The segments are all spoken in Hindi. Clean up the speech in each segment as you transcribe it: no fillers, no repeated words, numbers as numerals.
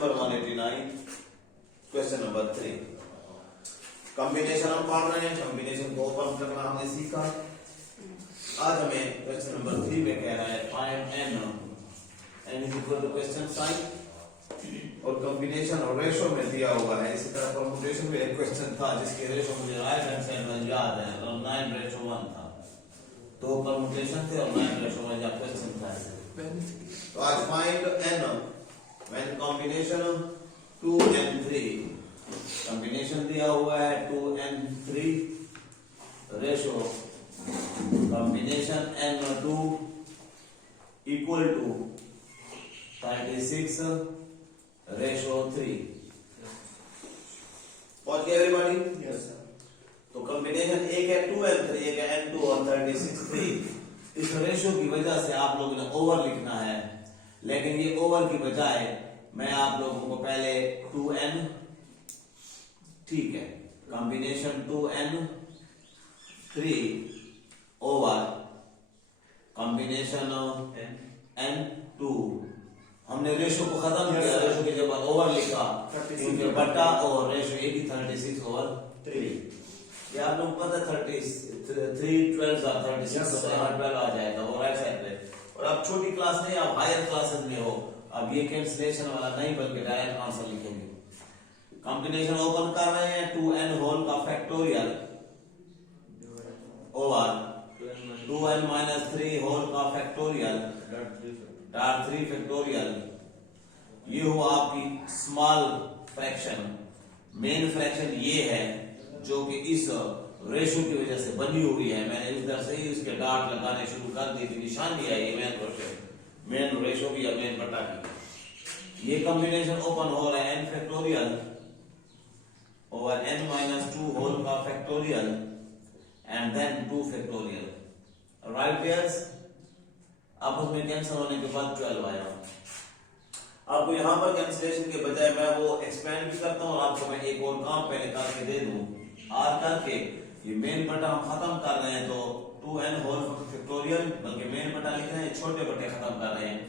नंबर 189 क्वेश्चन नंबर 3 कॉम्बिनेशन हम पढ़ रहे हैं। कॉम्बिनेशन को ओपन करना हमने सीखा। आज हमें क्वेश्चन नंबर 3 में कह रहा है find n is equal to question sign और कॉम्बिनेशन और रेशो में दिया हुआ है। इसी तरह परम्यूटेशन में एक क्वेश्चन था जिसके रेशो मुझे राइट हैंड साइड में याद है और 9:1 था। दो परम्यूटेशन थे और 9:1 का क्वेश्चन था। तो आज find n when combination 2 and 3 combination दिया हुआ है 2 and 3 रेशो कॉम्बिनेशन n और 2 इक्वल टू 36 रेशो 3। पहुंच गए एवरीबॉडी? Yes sir. तो कॉम्बिनेशन एक है 2 and 3, एक है n2 और 36 3। इस रेशो की वजह से आप लोगों ने ओवर लिखना है, लेकिन ये ओवर की बजाय मैं आप लोगों को पहले 2n, ठीक है, combination 2n 3 over combination n2। हमने रेशो को खत्म किया, रेशो के जब ओवर लिखा क्योंकि बटा और रेशो एक ही 36 ओवर 3। ये आप लोग पता 3 12 36 12 आ जाएगा वो राइट साइड पे। और अब छोटी क्लास नहीं, आप हायर क्लासेस में हो, अब ये कैंसिलेशन वाला नहीं बल्कि डायरेक्ट आंसर लिखेंगे। कॉम्बिनेशन ओपन कर रहे हैं 2n होल का factorial over 2n minus 3 whole का फैक्टोरियल डॉट 3 फैक्टोरियल। ये हुआ आपकी स्मॉल फ्रैक्शन। मेन फ्रैक्शन ये है जो कि इस रेशो की वजह से बनी हुई है। मैंने इधर से ही उसके डॉट लगाने शुरू कर दी थी, निशानी है ये मेन रेशो की या मेन बटा की। ये कॉम्बिनेशन ओपन हो रहा है n factorial over n minus 2 whole का factorial and then 2 factorial. Right pairs आपस में कैंसिल होने के बाद 12 आया। आपको यहाँ पर कैंसिलेशन के बजाय मैं वो एक्सपेंड भी करता हूँ और आपको मैं एक और काम पहले करके दे दूं। आर करके ये मेन बटा हम खत्म कर रहे हैं तो 2n होल फैक्टोरियल, बल्कि मेन बटा लिख रहे हैं, छोटे बटे खत्म कर रहे हैं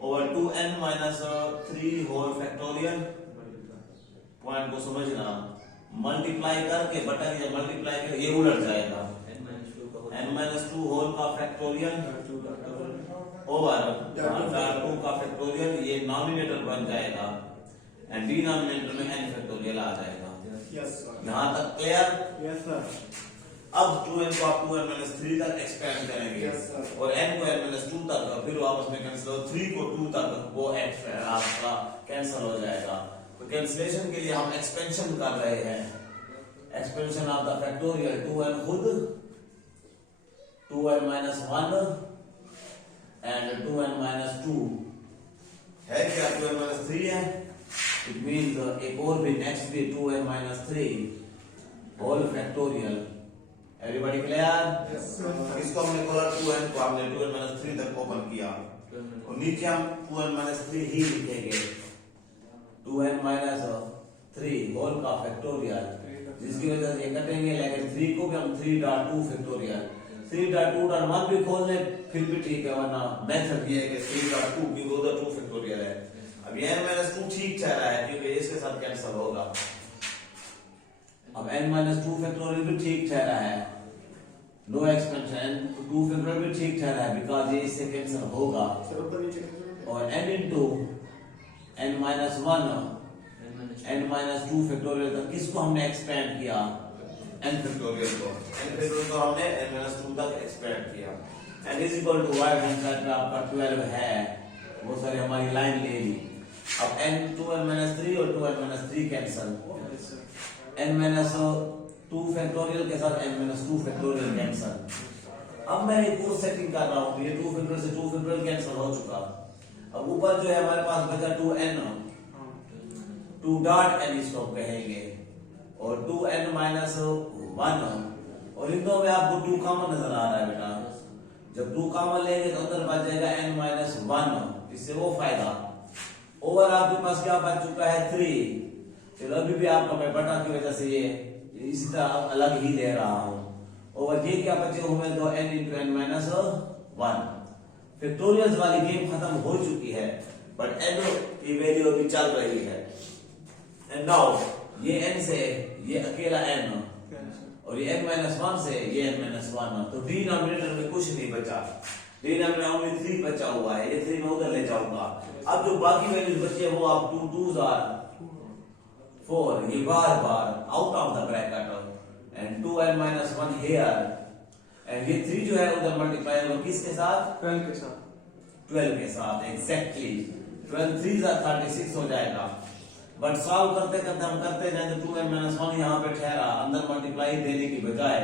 over 2n minus 3 whole factorial. Point को समझना, मल्टीप्लाई करके बटा जब मल्टीप्लाई करें ये उलट जाएगा n माइनस 2 होल का फैक्टोरियल ओवर 2 का फैक्टोरियल। ये नॉमिनेटर बन जाएगा एंड डिनोमिनेटर में n फैक्टोरियल आ जाएगा। Yes sir. यहाँ तक क्लियर? Yes sir. अब 2n को आप 2n माइनस 3 तक एक्सपेंड करेंगे। Yes sir. और n को n माइनस 2 तक, फिर वापस में कैंसिल हो 3 को 2 तक वो आपका कैंसिल हो जाएगा। तो कैंसिलेशन के लिए हम एक्सपेंशन कर रहे हैं। Expansion of the factorial 2n खुद 2n minus 1 and 2n minus 2 है क्या 2n माइनस 3 है। इट मीन्स एक और भी नेक्स्ट भी 2n minus 3 whole factorial. Everybody clear? Yes sir. इसको हमने बोला 2n को हमने 2n माइनस 3 तक ओपन किया और नीचे हम 2n माइनस 3 ही लिखेंगे। 2n माइनस 3 होल का फैक्टोरियल, जिसकी वजह से ये कटेंगे, लेकिन 3 को भी हम 3.2 फैक्टोरियल 3.2.1 भी खोल ले फिर भी ठीक है, वरना मेथड ये है कि 3.2 क्योंकि उधर 2 फैक्टोरियल है। अब ये n माइनस 2 ठीक ठहरा है क्योंकि इसके साथ कैंसिल होगा। अब n माइनस 2 फैक्टोरियल भी ठीक ठहरा है, नो एक्सपेंशन 2 फैक्टोरियल भी ठीक ठहरा है बिकॉज़ ये इससे कैंसिल होगा। और n into n minus 1 n minus 2 factorial तक किसको हमने एक्सपेंड किया? n फैक्टोरियल को। n फैक्टोरियल को हमने n माइनस 2 तक एक्सपेंड किया n is equal to right hand side पे आपका 12 है, वो सारी हमारी लाइन ले ली। अब n 2n माइनस 3 और 2n minus 3 cancel, n minus 2 factorial के साथ n माइनस 2 फैक्टोरियल कैंसिल। अब मैं एक और सेटिंग कर रहा हूँ, ये 2 फैक्टोरियल से 2 फैक्टोरियल कैंसिल हो चुका। अब ऊपर जो है हमारे पास बचा 2n 2 डॉट n इसको कहेंगे और 2n माइनस 1 और इन दोनों में आपको 2 कॉमन नजर आ रहा है बेटा। जब 2 कॉमन लेंगे तो अंदर बच जाएगा n माइनस 1, इससे वो फायदा। ओवर आपके पास क्या बच चुका है 3। चलो अभी भी आपका मैं बटा की वजह से ये इसी तरह अलग ही ले रहा हूं। ओवर ये क्या बचे हुए तो n into n minus 1। Factorials वाली गेम खत्म हो चुकी है, बट n की वैल्यू अभी चल रही है। एंड नाउ ये n से ये अकेला n और ये n-1 से ये n-1, तो डिनोमिनेटर में कुछ नहीं बचा, डिनोमिनेटर में ओनली 3 बचा हुआ है, ये 3 मैं उधर ले जाऊंगा। अब जो बाकी वैल्यूज बची है वो आप 2 2s are 4, ये बार out of the bracket and 2n-1 here and ये 3 जो है उधर मल्टीप्लाई होगा किसके साथ? 12 के साथ एग्जैक्टली 12 3s are 36 हो जाएगा। बट सॉल्व करते करते हम करते जाएंगे 2n-1 यहाँ पे ठहरा, अंदर मल्टीप्लाई देने की बजाय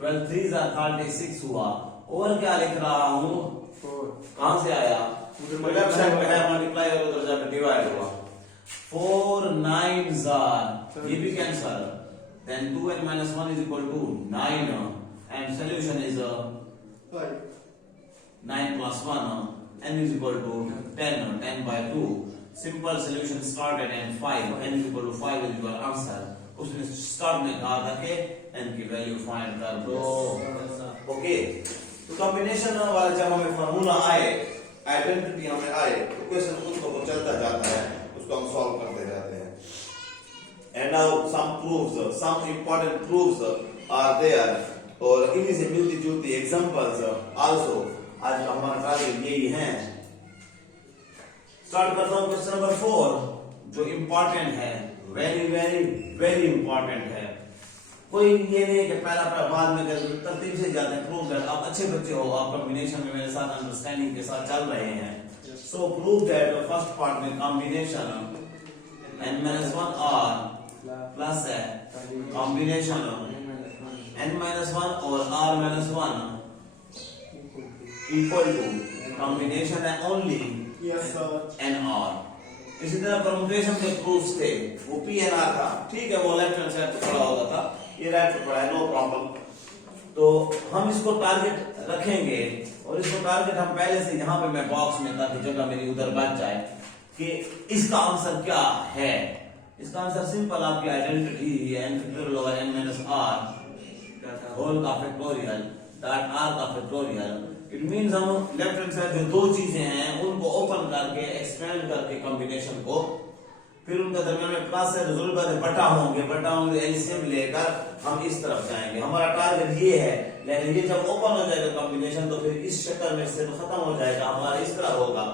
12 3s are 36 हुआ। और क्या लिख रहा हूँ? कहां से आया? लेफ्ट साइड पे है मल्टीप्लाई और उधर जाकर डिवाइड हुआ। 4 9s are, ये भी cancel, then 2n-1 is equal to 9 and solution is 9 plus 1 n is equal to 10 by 2। Simple solution started and 5 n is equal to 5 is your answer। उसने स्टार्ट में कहा था कि n की वैल्यू फाइंड कर दो। ओके, तो कॉम्बिनेशन वाला जब हमें फार्मूला आए, आइडेंटिटी हमें आए, तो क्वेश्चन खुद को चलता जाता है, उसको हम सॉल्व करते जाते हैं। And now some proofs, some important proofs are there, और इन्हीं से मिलती जुलती एग्जांपल्स आल्सो आज का हमारा टारगेट यही है। स्टार्ट करता हूं क्वेश्चन नंबर 4 जो इंपॉर्टेंट है, वेरी वेरी वेरी इंपॉर्टेंट है। कोई ये नहीं कि पहला बाद में तरतीब से जाते हैं। प्रूव दैट, आप अच्छे बच्चे हो, आप कॉम्बिनेशन में मेरे साथ अंडरस्टैंडिंग के साथ चल रहे हैं। सो प्रूव दैट फर्स्ट पार्ट में कॉम्बिनेशन n-1 r प्लस है कॉम्बिनेशन n-1 और r-1 इक्वल टू कॉम्बिनेशन है ओनली n-r। इसी तरह परम्यूटेशन के प्रूफ्स थे, वो p-n-r था, ठीक है, वो लेफ्ट हैंड साइड पे पड़ा होता था, ये राइट पे पड़ा है, नो प्रॉब्लम। तो हम इसको टारगेट रखेंगे और इसको टारगेट हम पहले से यहाँ पे मैं बॉक्स में, ताकि जगह मेरी उधर बच जाए, कि इसका आंसर क्या है। इसका आंसर सिंपल, आपकी आइडेंटिटी है n factorial over n-r whole का फैक्टोरियल डॉट r का फैक्टोरियल। इट मींस हम लेफ्ट हैंड साइड जो दो चीजें हैं उनको ओपन करके एक्सपेंड करके कॉम्बिनेशन को, फिर उनका दरमियान में प्लस से रिजल्ट बाद बटा होंगे एलसीएम लेकर हम इस तरफ जाएंगे। हमारा टारगेट ये है, लेकिन ये जब ओपन हो जाएगा कॉम्बिनेशन तो फिर इस शक्ल में से खत्म हो जाएगा, हमारा इस तरह होगा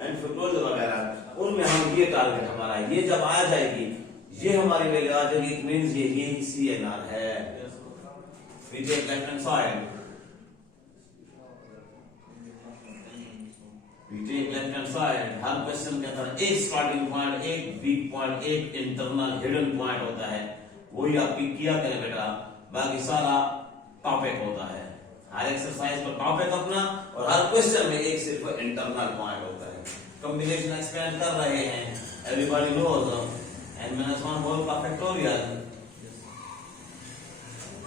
एंड फैक्टोरियल वगैरह, उनमें हम ये टारगेट हमारा है। ये जब आ जाएगी, ये हमारी वैल्यू आ जाएगी, इट मींस ये यही CNR है। we take left hand side, we take left hand side। Her question के अंदर एक स्टार्टिंग पॉइंट, एक वीक पॉइंट, एक इंटरनल हिडन पॉइंट होता है, वही आप पिक किया करें बेटा, बाकी सारा टॉपिक होता है। हर एक्सरसाइज पर टॉपिक अपना और हर क्वेश्चन में एक सिर्फ इंटरनल पॉइंट होता है। कॉम्बिनेशन एक्सपेंड कर रहे हैं, एवरीबॉडी नोज n-1 होल का फैक्टोरियल।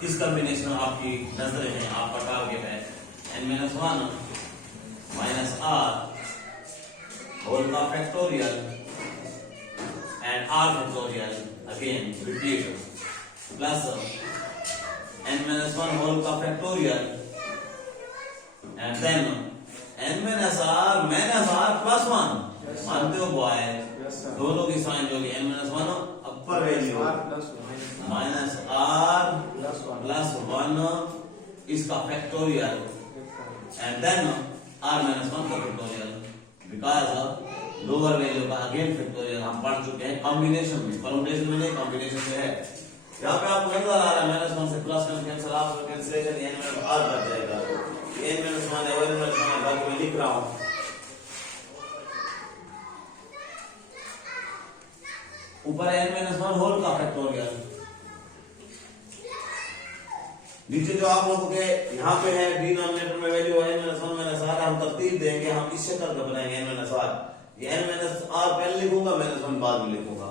इस कॉम्बिनेशन में आपकी नजरें हैं, आपका टारगेट है n-1 माइनस r होल का factorial and r factorial again repeat plus n-1 whole का factorial and then n-r minus r plus 1। मानते हो बॉय? दोनों की साइन जो n-1 upper value minus r plus 1 इसका फैक्टोरियल एंड देन r-1 का फैक्टोरियल, बिकॉज लोअर वैल्यू का अगेन फैक्टोरियल हम पढ़ चुके हैं कॉम्बिनेशन में, परम्यूटेशन में नहीं, कॉम्बिनेशन में है। यहाँ पे आपको नजर आ रहा है -1 से +1 कैंसिल, आप कैंसिलेशन n-r कर जाएगा, n-1 है, n-1 बाकी मैं लिख रहा हूँ। ऊपर n-1 होल का फैक्टोरियल, नीचे जो आप लोगों के यहाँ पे है डिनोमिनेटर में वैल्यू n-1 हम तरतीब देंगे, हम इस शक्ल का बनाएंगे n-r। ये n-r पहले लिखूंगा, -1 बाद में लिखूंगा।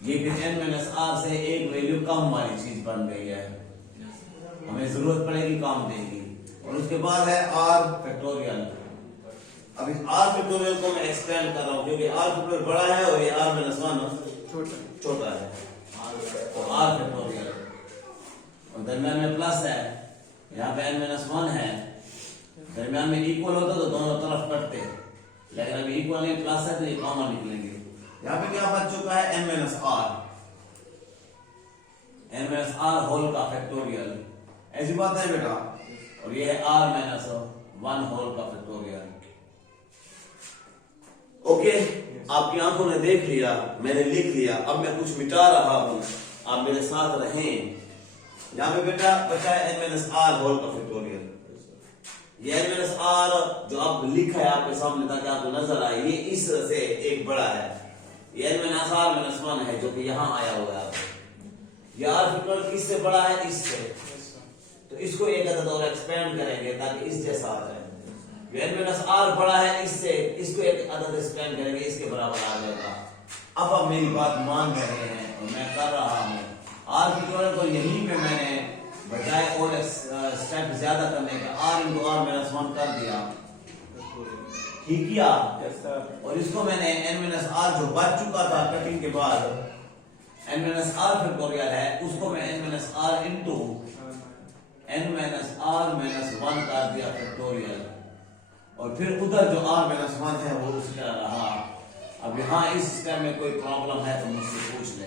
ये फिर n-r से एक वैल्यू कम वाली चीज बन गई है, हमें जरूरत पड़ेगी काम देगी। और उसके बाद है r फैक्टोरियल। अब इस r फैक्टोरियल को मैं एक्सपेंड कर रहा हूँ, क्योंकि r फैक्टोरियल बड़ा है और ये r-1 छोटा है, तो r फैक्टोरियल और दरम्यान में प्लस है, यहाँ पे n-1 है, दरम्यान में इक्वल होता तो दोनों तरफ कटते, लेकिन अभी इक्वल है प्लस है तो ये कॉमन निकलेंगे। यहाँ पे क्या बच चुका है n माइनस r होल का फैक्टोरियल, ऐसी बात है बेटा। और ये है r माइनस 1 होल का फैक्टोरियल। ओके, आपकी आंखों ने देख लिया, मैंने लिख लिया, अब मैं कुछ मिटा रहा हूं, आप मेरे साथ रहें। यहाँ पे बेटा बचा है n माइनस r होल का फैक्टोरियल। ये n माइनस r जो आप लिखा है आपके सामने ताकि आपको नजर आए, ये इस से एक बड़ा है, ये n माइनस r माइनस 1 है जो कि यहाँ आया हुआ है। ये r फैक्टोरियल किससे बड़ा है? इससे, तो इसको एक अदद और एक्सपेंड करेंगे ताकि इस जैसा आ जाए। n माइनस r बड़ा है इससे, इसको एक अदद एक्सपेंड करेंगे, इसके बराबर आ जाएगा। अब आप मेरी बात मान रहे हैं और मैं कर रहा हूं। r फैक्टोरियल को यहीं पे मैंने बजाय और स्टेप ज्यादा करने का r इंटू r माइनस 1 कर दिया, ठीक किया। और इसको मैंने n माइनस r जो बच चुका था कटिंग के बाद, n माइनस r फैक्टोरियल है, उसको मैं n minus r into n minus r minus 1 कर दिया फैक्टोरियल। और फिर उधर जो r माइनस 1 है वो उसका रहा। अब यहाँ इस स्टेप में कोई प्रॉब्लम है तो मुझसे पूछ ले।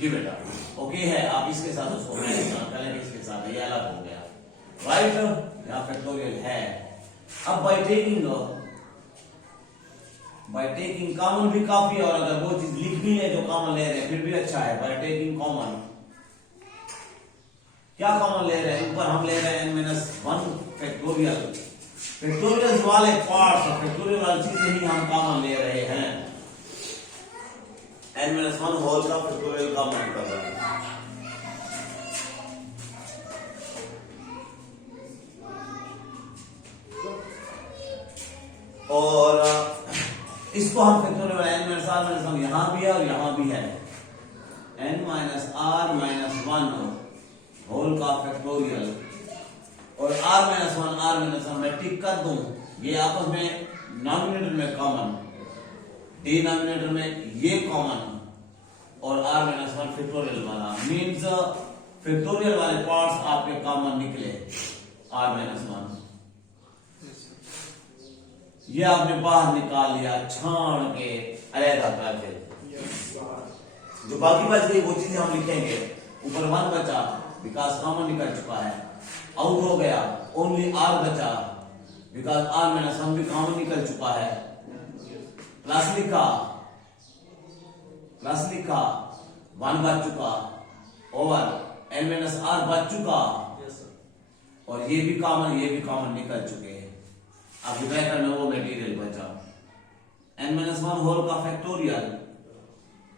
जी बेटा ओके है, आप इसके साथ उसको करेंगे, इसके साथ ये अलग हो गया, राइट। यहाँ फैक्टोरियल है। अब बाय टेकिंग कॉमन भी काफी है, और अगर वो चीज लिखनी है जो कॉमन ले रहे हैं फिर भी अच्छा है। बाय टेकिंग कॉमन, क्या कॉमन ले रहे हैं? ऊपर हम ले रहे हैं n माइनस 1 फैक्टोरियल, फैक्टोरियल वाले पार्ट्स और फैक्टोरियल वाली चीजें ही हम कॉमन ले रहे हैं। n माइनस 1 होल का फैक्टोरियल कॉमन कर रहे हैं। और इसको हम factorial n minus r minus 1 यहां भी है और यहां भी है। n minus r minus 1 whole का फैक्टोरियल, और r माइनस 1 मैं टिक कर दूं, ये आपस में नॉमिनेटर में कॉमन, डिनोमिनेटर में ये कॉमन, और r माइनस 1 फैक्टोरियल वाला, मीन्स फैक्टोरियल वाले पार्ट्स आपके कॉमन निकले r माइनस 1। ये आपने बाहर निकाल लिया छान के अलग करके। जो बाकी बच गई वो चीजें हम लिखेंगे। ऊपर 1 बचा बिकॉज कॉमन निकल चुका है, आउट हो गया, ओनली r बचा बिकॉज r माइनस 1 भी कॉमन निकल चुका है। प्लस लिखा 1 बच चुका, ओवर n माइनस r बच चुका, और ये भी कॉमन निकल चुके हैं। अब ब्रैकेट में वो मटेरियल बचा n माइनस 1 होल का factorial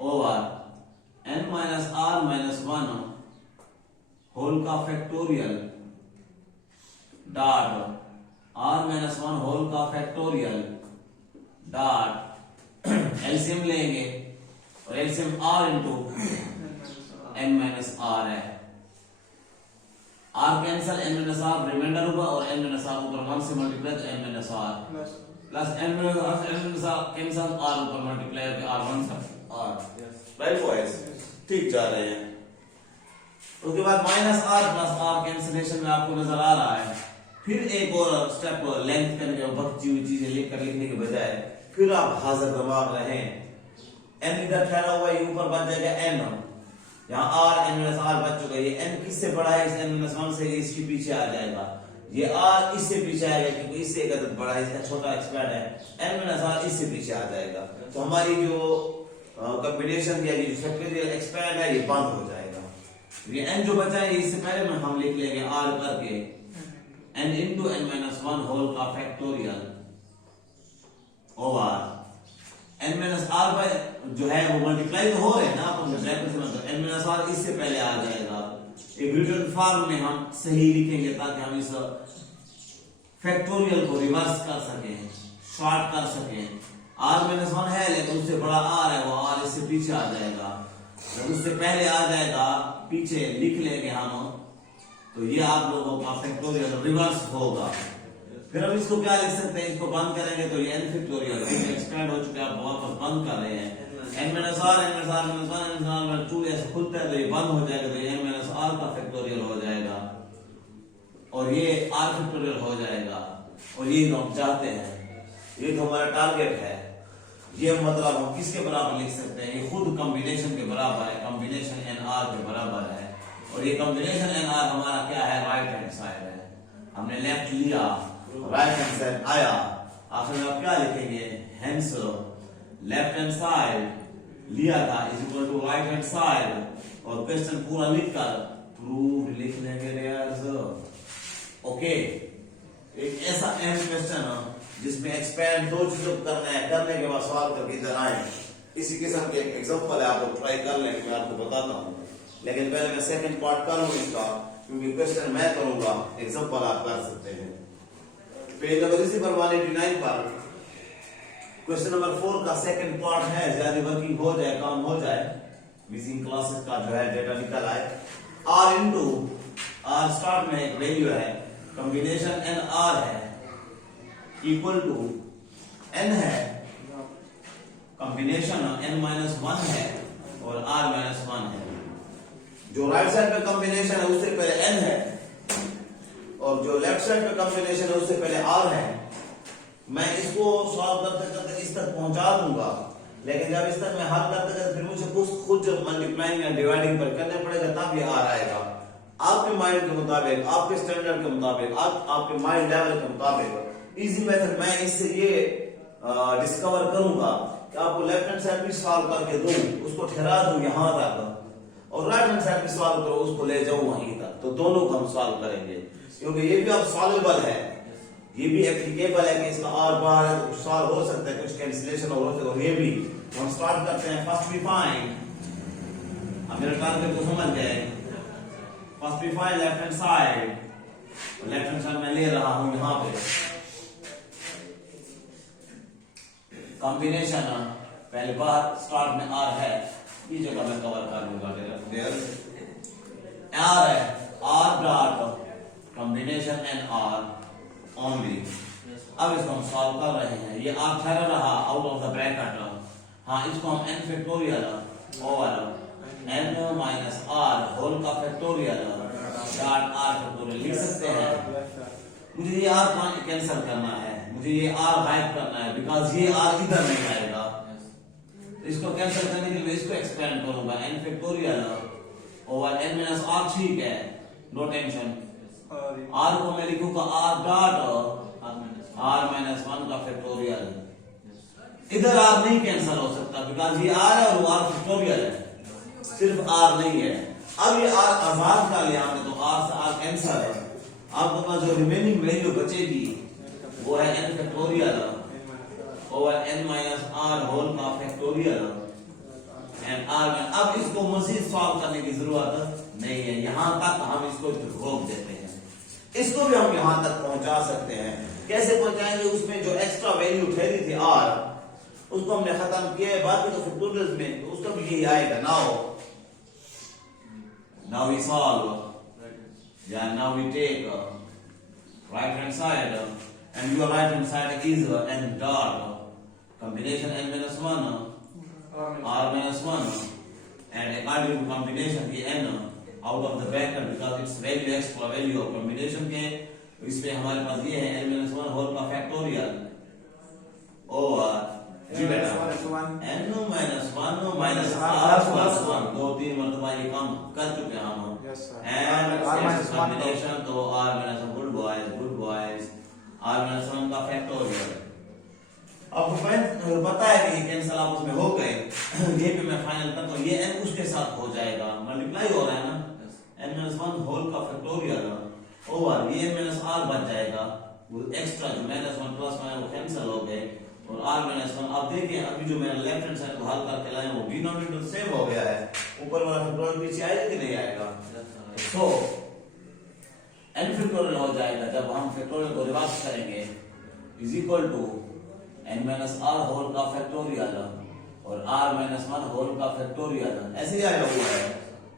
over n minus r minus 1 whole का factorial dot r minus 1 whole का फैक्टोरियल डॉट एलसीएम लेंगे, और LCM r into n minus r है। r cancel, n minus r reminder होगा, और n माइनस r ऊपर 1 से मल्टीप्लाई तो n minus r plus n minus r cancel, r ऊपर मल्टीप्लाई तो r1 से r, राइट बॉयज, ठीक जा रहे हैं। उसके बाद minus r plus r cancellation में आपको नजर आ रहा है। फिर एक और स्टेप लेंथ करके बची हुई चीजें लिखने के बजाय फिर आप हाजिर दिमाग रहें। n इधर ठहरा हुआ है, ऊपर बच जाएगा n, यहाँ r n माइनस r बच चुका है। ये n किससे बड़ा है? इस n माइनस 1 से, इसके पीछे आ जाएगा। ये r इससे पीछे आएगा क्योंकि इससे एक अदद बड़ा है, इसका छोटा एक्सपेंड है। n माइनस r इससे पीछे आ जाएगा, तो हमारी जो कॉम्बिनेशन या जो फैक्टोरियल एक्सपेंड है ये बंद हो जाएगा। ये n जो बचा है इससे पहले में हम लिख लेंगे r करके n into n minus 1 whole का factorial over n minus r by जो है वो मल्टीप्लाई तो हो रहे हैं ना, अपन ब्रैकेट से मतलब n माइनस r इससे पहले आ जाएगा। एक रिटर्न फॉर्म में हम सही लिखेंगे ताकि हम इस फैक्टोरियल को रिवर्स कर सकें, शॉर्ट कर सकें। r माइनस 1 है लेकिन उससे बड़ा r है, वो r इससे पीछे आ जाएगा। जब उससे पहले आ जाएगा पीछे लिख लेंगे हम, तो ये आप लोगों का फैक्टोरियल रिवर्स होगा। फिर हम इसको क्या लिख सकते हैं? इसको बंद करेंगे तो ये n फैक्टोरियल एक्सपेंड हो चुका है, आप वापस बंद कर रहे हैं। n minus r n minus r minus 1 n minus r 2 ऐसे खुलता है तो ये बंद हो जाएगा, तो n माइनस r आर का फैक्टोरियल हो जाएगा और ये आर फैक्टोरियल हो जाएगा और ये हम चाहते हैं, ये तो हमारा टारगेट है। ये मतलब हम किसके बराबर लिख सकते हैं, ये खुद कॉम्बिनेशन के बराबर है, कॉम्बिनेशन एन आर के बराबर है और ये कॉम्बिनेशन एन आर हमारा क्या है, राइट हैंड साइड है। हमने लेफ्ट लिया, राइट हैंड साइड आया, आखिर में आप क्या लिखेंगे, हेंस लेफ्ट हैंड साइड लिया था is equal to right hand side और क्वेश्चन पूरा लिखकर प्रूव लिख लेंगे। ओके, एक ऐसा एम क्वेश्चन जिसमें एक्सपेंड दो चीजों को करना है, करने के बाद सॉल्व करके इधर आए, इसी किस्म के एक एग्जांपल है, आप लोग ट्राई कर लेंगे, मैं आपको बताता हूँ। लेकिन पहले मैं सेकंड पार्ट करूँ इसका, क्योंकि क्वेश्चन मैं करूंगा, एग्जांपल आप कर सकते हैं। पेज नंबर इसी पर 189 पर क्वेश्चन नंबर 4 का सेकंड पार्ट है, ज्यादा वर्किंग हो जाए, काम हो जाए, मिसिंग क्लासेस का जो है डेटा निकल आए। आर इंटू आर स्टार्ट में एक वैल्यू है, कॉम्बिनेशन एन आर है इक्वल टू एन है, कॉम्बिनेशन n माइनस 1 है और r माइनस 1 है। जो राइट साइड पे कॉम्बिनेशन है उससे पहले n है और जो लेफ्ट साइड पे कॉम्बिनेशन है उससे पहले r है। मैं इसको सॉल्व करते करते इस तक पहुंचा दूंगा, लेकिन जब इस तक मैं हल करते करते फिर मुझे खुद जब मल्टीप्लाइंग या डिवाइडिंग पर करने पड़ेगा तब ये r आएगा। आपके माइंड के मुताबिक, आपके स्टैंडर्ड के मुताबिक, आपके माइंड लेवल के मुताबिक इजी मेथड मैं इससे ये डिस्कवर करूंगा कि आपको लेफ्ट हैंड साइड भी सॉल्व करके दूं, उसको ठहरा दूं यहां तक और राइट हैंड साइड भी सॉल्व करो, उसको ले जाऊं वहीं तक, तो दोनों को हम सॉल्व करेंगे क्योंकि ये भी अब सॉल्वेबल है, ये भी एप्लीकेबल है कि इसका और बाहर है तो कुछ सॉल्व हो सकता है, कुछ कैंसिलेशन हो सकता है। और ये भी हम स्टार्ट करते हैं, फर्स्ट वी फाइंड, अब मेरे टारगेट को समझ गए, first we find left hand side, left hand side मैं ले रहा हूं यहां पे कॉम्बिनेशन, पहले बार स्टार्ट में आर है, ये जगह मैं कवर कर लूंगा, आर है, R dot combination N R only. अब इसको हम सॉल्व कर रहे हैं, ये आर ठहरा रहा आउट ऑफ द ब्रैकेट, हाँ इसको हम N factorial over N minus R whole का फैक्टोरियल डॉट आर फैक्टोरियल लिख सकते हैं। मुझे ये आर कैंसिल करना है, मुझे ये आर गायब करना है, बिकॉज ये आर इधर नहीं आएगा, इसको कैंसिल करने के लिए इसको एक्सपेंड करूंगा, n factorial over n minus r, ठीक है, नो टेंशन। r को मैं लिखूंगा r डॉट r माइनस 1 का फैक्टोरियल, इधर r नहीं कैंसिल हो सकता बिकॉज ये r है और वो r फैक्टोरियल है, सिर्फ r नहीं है। अब ये r आजाद कर लिया हमने, तो r से r कैंसिल है, आपके पास जो रिमेनिंग वैल्यू बचेगी वो है n factorial over n minus r whole का फैक्टोरियल एंड r में। अब इसको मजीद सॉल्व करने की जरूरत नहीं है, यहां तक हम इसको रोक देते हैं, इसको भी हम यहां तक पहुंचा सकते हैं। कैसे पहुंचाएंगे, उसमें जो एक्स्ट्रा वैल्यू ठहरी थी r उसको हमने खत्म किया है, बाकी तो फैक्टोरियल्स में तो उसका भी यही आएगा। नाउ वी सॉल्व, या now we take right hand side and your right hand side is n dot combination n minus 1 r minus 1 and according to combination the n out of the bracket because its value extra value of combination के इसमें हमारे पास ये है n minus 1 whole का factorial over जी बेटा n minus 1 minus r plus 1 दो तीन मरतबा ये काम कर चुके हैं हम and combination तो r minus 1 good boys r minus 1 का factorial। आपको पता है कि ये कैंसिल आपस में हो गए, ये भी मैं फाइनल करता हूँ, ये n उसके साथ हो जाएगा, मल्टीप्लाई हो रहा है ना, n minus 1 होल का फैक्टोरियल ओवर ये n minus r बच जाएगा, वो एक्स्ट्रा जो minus 1 प्लस 1 वो कैंसिल हो गए और r minus 1। अब देखिए अभी जो मैंने लेफ्ट हैंड साइड को हल करके लाया वो डिनोमिनेटर सेम हो गया है, ऊपर वाला फैक्टोरियल पीछे आएगा कि नहीं आएगा, तो n फैक्टोरियल हो जाएगा जब हम फैक्टोरियल को रिवर्स करेंगे is equal to n minus r whole का फैक्टोरियल और r माइनस 1 होल का फैक्टोरियल, ऐसे ही आया हुआ है।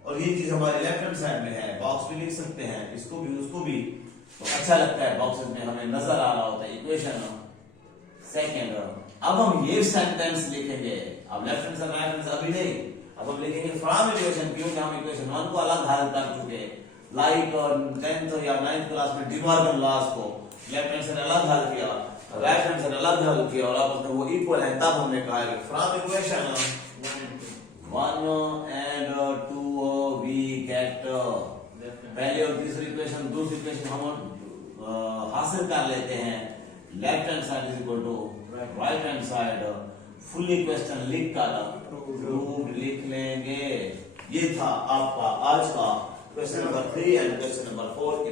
और ये चीज हमारे लेफ्ट हैंड साइड में है, बॉक्स में लिख सकते हैं, इसको भी उसको भी, तो अच्छा लगता है बॉक्सेस में हमें नजर आ रहा होता है इक्वेशन सेकंड। अब हम ये सेंटेंस लिखेंगे, अब left hand side right hand side अभी नहीं, अब हम लिखेंगे फ्रॉम इक्वेशन, क्योंकि हम इक्वेशन 1 को अलग हल कर चुके, लाइक 10th या 9th क्लास में डिमॉर्गन लॉस को लेफ्ट हैंड साइड अलग हल किया, राइट हैंड साइड अलग हल किया और आपस में वो इक्वल है, तब हमने कहा कि from equation 1 and 2 we get पहले और तीसरी इक्वेशन, दूसरी इक्वेशन हम हासिल कर लेते हैं, left hand side is equal to right hand side, full equation लिख कर प्रूव्ड लिख लेंगे। ये था आपका आज का question number 3 and question number 4।